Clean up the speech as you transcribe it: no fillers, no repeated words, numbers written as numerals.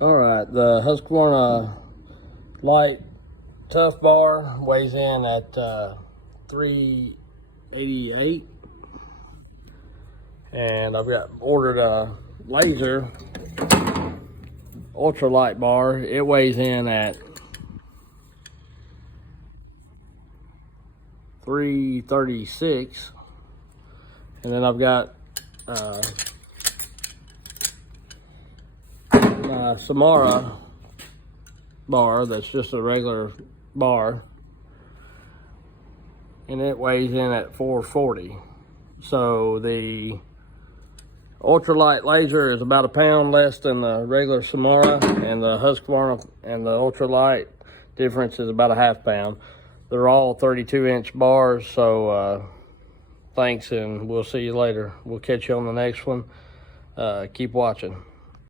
All right, the Husqvarna light tough bar weighs in at 388, and I've got ordered a laser ultralight bar. It weighs in at 336, and then I've got my Samara bar that's just a regular bar, and it weighs in at 440. So the ultralight laser is about a pound less than the regular Samara, and the Husqvarna and the ultralight difference is about a half pound. They're all 32-inch bars, so thanks, and we'll see you later. We'll catch you on the next one. Keep watching.